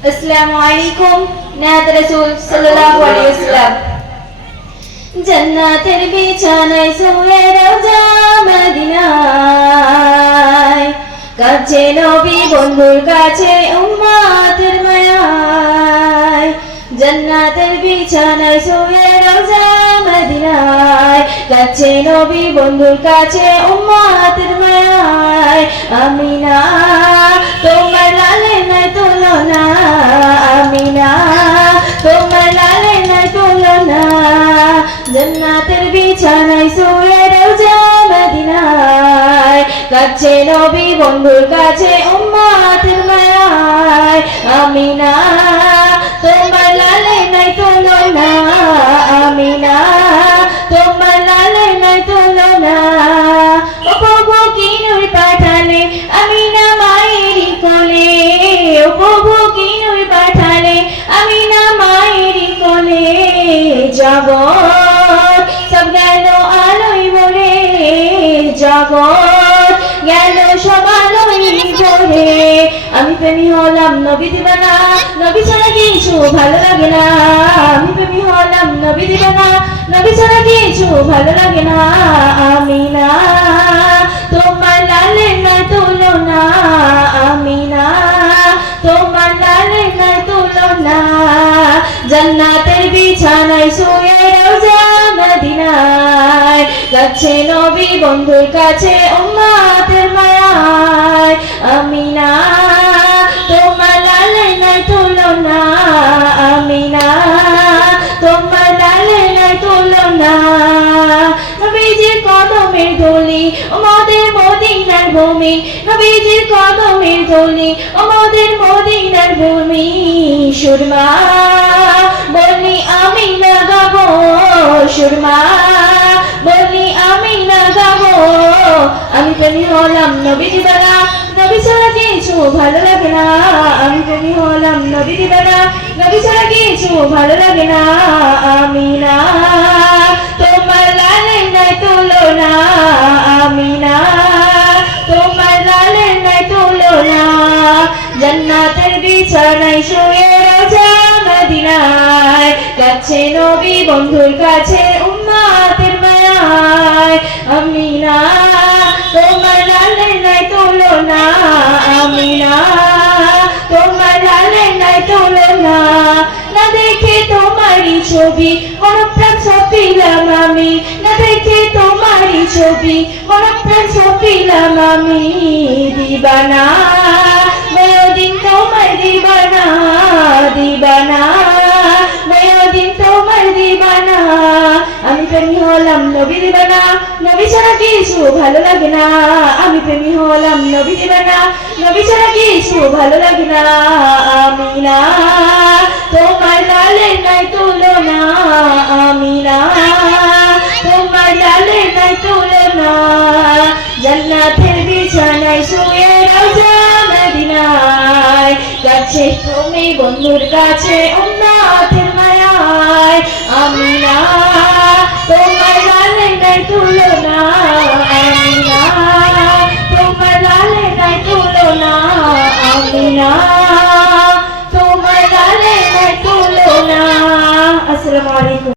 अस्सलामु अलैकुम नात रसूल सल्लल्लाहु अलैहि वसल्लम জান্নাতের বিছানায় শুয়ে রোজা মদিনায় কাছে নবী বন্ধুর কাছে উম্মতের মায়ায় জান্নাতের বিছানায় শুয়ে রোজা মদিনায় কাছে নবী বন্ধুর কাছে উম্মতের মায়ায় আমিনা তোমার লালের নাই তুলনা আমিনা তোমার লালের নাই তুলনা জান্নাতের বিছানায় শুয়ে রোজা মদিনায় কাছে নবী বন্ধুর কাছে উম্মতের মায়ায় আমিনা তোমার লালের নাই তুলনা আমিনা তোমার লালের নাই তুলনা ও প্রভু কি নূর পাঠালে আমিনা মায়েরই কোলে ও প্রভু কি নূর পাঠালে আমিনা মায়েরই কোলে জগৎ সব গেল আলোয় ভরে জগৎ গেল সব আলোয় ভরে আমি প্রেমী হলাম নবী দিবানা নবী ছাড়া কিছু ভালো লাগে না আমি প্রেমী হলাম নবী দিবানা নবী ছাড়া কিছু ভালো লাগে না আমিনা তোমার লালের নাই তুলনা আমিনা তোমার লালের নাই তুলনা জান্নাতের বিছানায় শুয়ে রোজা মদিনায় কাছে নবী বন্ধুর কাছে উম্মতের মায়ায় আমিনা তোমার লালের নাই তুলনা আমিনা তোমার লালের নাই তুলনা নবীজির কদমের ধুলি আমাদের মদিনার ভূমি নবীজির কদমের ধুলি আমাদের মদিনার ভূমি সুরমা বলি আমি না গাবো সুরমা বলি আমি না গাবো আমি প্রেমী হলাম নবী দিবানা নবী ছাড়া কিছু ভালো লাগে না আমি প্রেমী হলাম নবী দিবানা নবী ছাড়া কিছু ভালো লাগে না আমিনা তোমার লালের নাই তুলনা আমিনা তোমার লালের নাই তুলনা জান্নাতের বিছানায় শুয়ে রোজা মদিনায় কাছে নবী বন্ধুর কাছে উম্মতের মায়ায় আমিনা তোমার লালের নাই তুলনা আমিনা তোমার লালের নাই তুলনা না দেখে তোমারই ছবি মনপ্রাণ ছপিলাম আমি না দেখে তোমারই ছবি মনপ্রাণ ছপিলাম আমি দিবানা মেয়দিন তোমার দিবানা দিবানা মেয়দিন তোমার দিবানা আমি প্রেমী হলাম নবী দিবানা নবী ছাড়া কিছু ভালো লাগে না আমি প্রেমী হলাম নবী দিবানা নবী ছাড়া কিছু ভালো লাগে না আমিনা তোমার লালের নাই তুলনা আমিনা তোমার লালের নাই তুলনা জান্নাতের বিছানায় শুয়ে রোজা মদিনায় কাছে তুমি বন্ধুর কাছে